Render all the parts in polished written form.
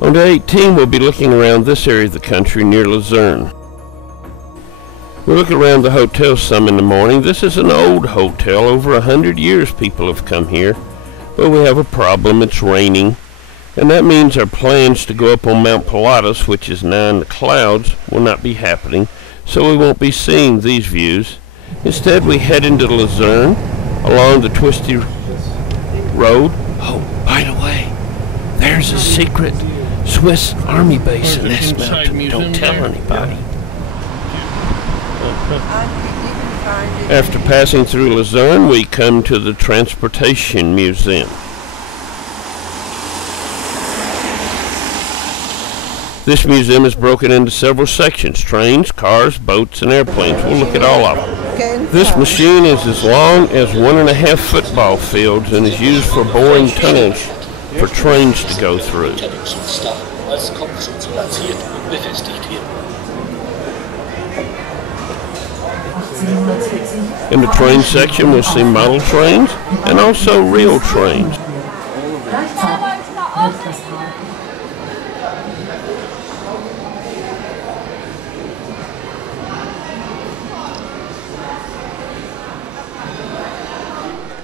On day 18, we'll be looking around this area of the country near Luzerne. We'll look around the hotel some in the morning. This is an old hotel. Over 100 years people have come here. But we have a problem. It's raining. And that means our plans to go up on Mount Pilatus, which is now in the clouds, will not be happening. So we won't be seeing these views. Instead, we head into Luzerne along the twisty road. Oh, by the way, there's a secret Swiss army base in this mountain. Don't tell anybody. After passing through Luzerne, we come to the Transportation Museum. This museum is broken into several sections: trains, cars, boats, and airplanes. We'll look at all of them. This machine is as long as 1.5 football fields and is used for boring tunnels for trains to go through. In the train section, we'll see model trains and also real trains.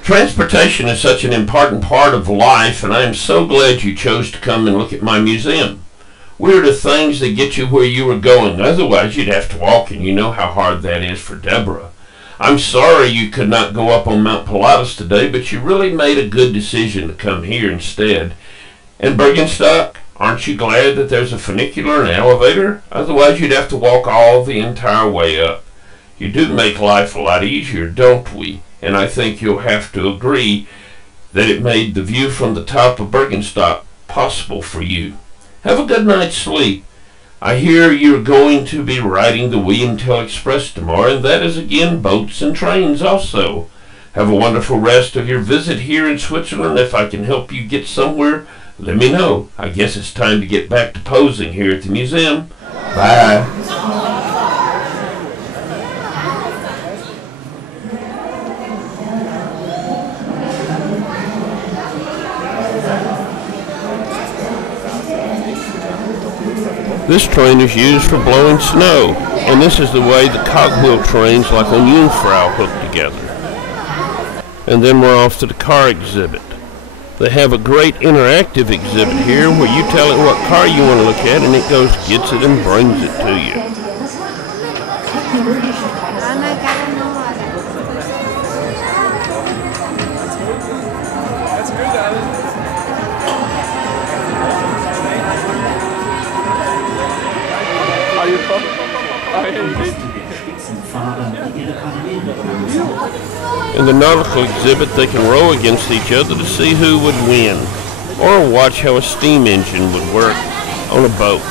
Transportation is such an important part of life, and I am so glad you chose to come and look at my museum. We're the things that get you where you were going. Otherwise, you'd have to walk, and you know how hard that is for Deborah. I'm sorry you could not go up on Mount Pilatus today, but you really made a good decision to come here instead. And Bergenstock, aren't you glad that there's a funicular and elevator? Otherwise, you'd have to walk all the entire way up. You do make life a lot easier, don't we? And I think you'll have to agree that it made the view from the top of Bergenstock possible for you. Have a good night's sleep. I hear you're going to be riding the William Tell Express tomorrow, and that is again boats and trains also. Have a wonderful rest of your visit here in Switzerland. If I can help you get somewhere, let me know. I guess it's time to get back to posing here at the museum. Bye. This train is used for blowing snow, and this is the way the cogwheel trains like on Jungfrau hook together. And then we're off to the car exhibit. They have a great interactive exhibit here where you tell it what car you want to look at, and it goes, gets it, and brings it to you. In the nautical exhibit, they can row against each other to see who would win, or watch how a steam engine would work on a boat.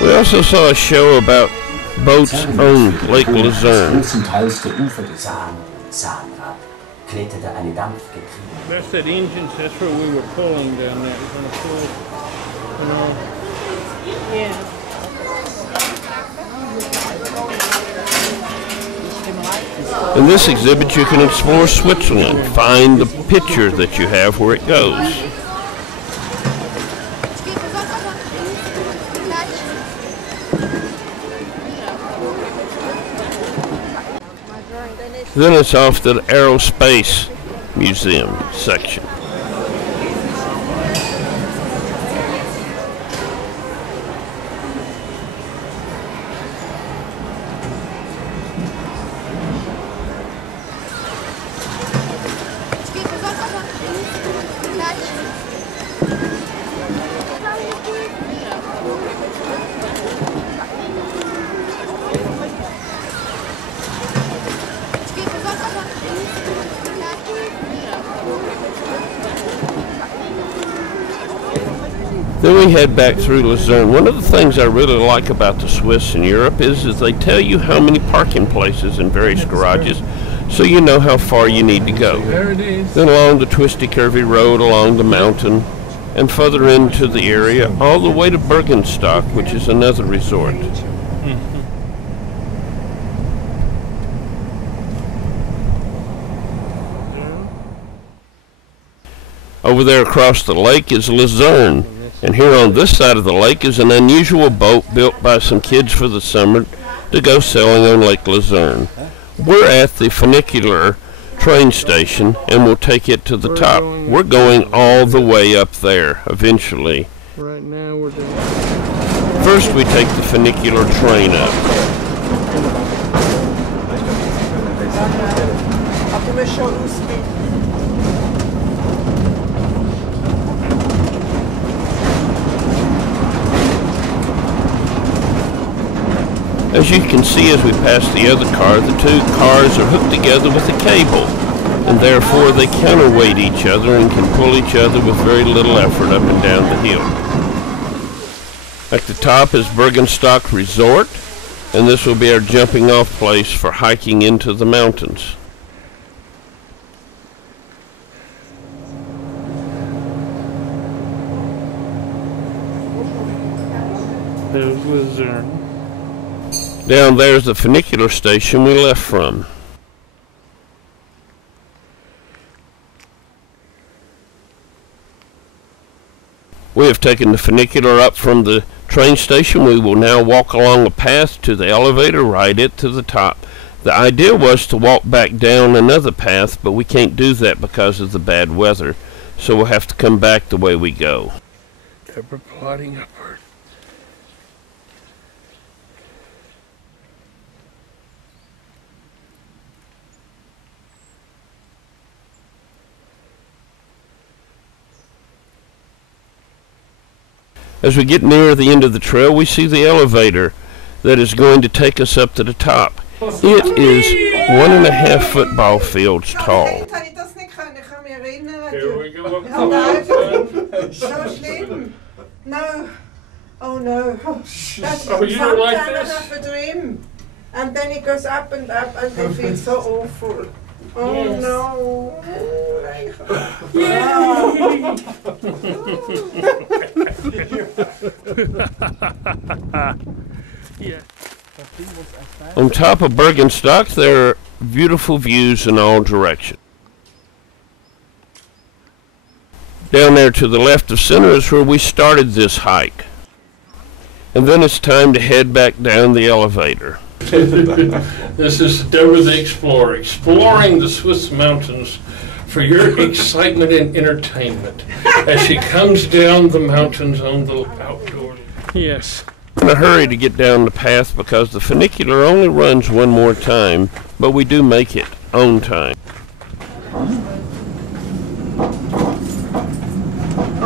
We also saw a show about boats on Lake Luzerne. That's that engine, that's where we were pulling down there. We're going to pull, you know. Yeah. In this exhibit, you can explore Switzerland. Find the picture that you have where it goes. Then it's off to the Aerospace Museum section. Then we head back through Luzerne. One of the things I really like about the Swiss in Europe is they tell you how many parking places in various garages, so you know how far you need to go. Then along the twisty curvy road along the mountain and further into the area all the way to Bergenstock, which is another resort. Over there across the lake is Luzerne, and here on this side of the lake is an unusual boat built by some kids for the summer to go sailing on Lake Luzerne. We're at the funicular train station, and we'll take it to the top. We're going all the way up there eventually. Right now we're doing. First we take the funicular train up. As you can see as we pass the other car, the two cars are hooked together with a cable, and therefore they counterweight each other and can pull each other with very little effort up and down the hill. At the top is Bergenstock Resort, and this will be our jumping off place for hiking into the mountains. There's Luzerne. Down there's the funicular station we left from. We have taken the funicular up from the train station. We will now walk along a path to the elevator, ride it to the top. The idea was to walk back down another path, but we can't do that because of the bad weather, so we'll have to come back the way we go. Ever plodding upward. As we get near the end of the trail, we see the elevator that is going to take us up to the top. It is 1.5 football fields tall. Here we go. So schlimm. No. Oh no. That's Oh, you don't like sometimes this? I have a dream. And then it goes up and it feels so awful. Oh Yes. no. Yeah. On top of Bergenstock, there are beautiful views in all directions. Down there to the left of center is where we started this hike. And then it's time to head back down the elevator. This is Deborah the Explorer, exploring the Swiss mountains for your excitement and entertainment as she comes down the mountains on the outdoor. Yes. In a hurry to get down the path because the funicular only runs one more time, but we do make it on time.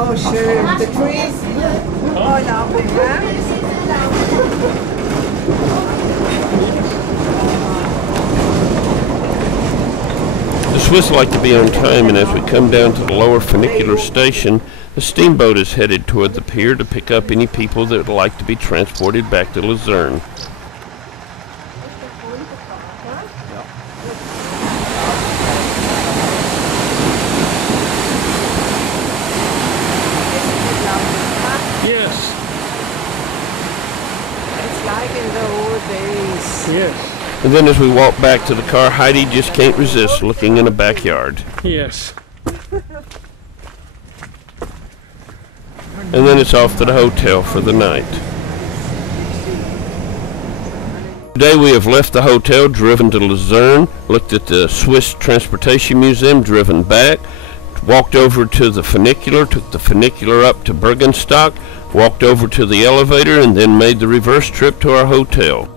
Oh schön. The trees. Oh lovely, huh? The Swiss like to be on time, and as we come down to the lower funicular station, the steamboat is headed toward the pier to pick up any people that would like to be transported back to Luzerne. Yes. It's like in the old days. Yes. And then as we walk back to the car, Heidi just can't resist looking in the backyard. Yes. And then it's off to the hotel for the night. Today we have left the hotel, driven to Luzerne, looked at the Swiss Transportation Museum, driven back, walked over to the funicular, took the funicular up to Bergenstock, walked over to the elevator, and then made the reverse trip to our hotel.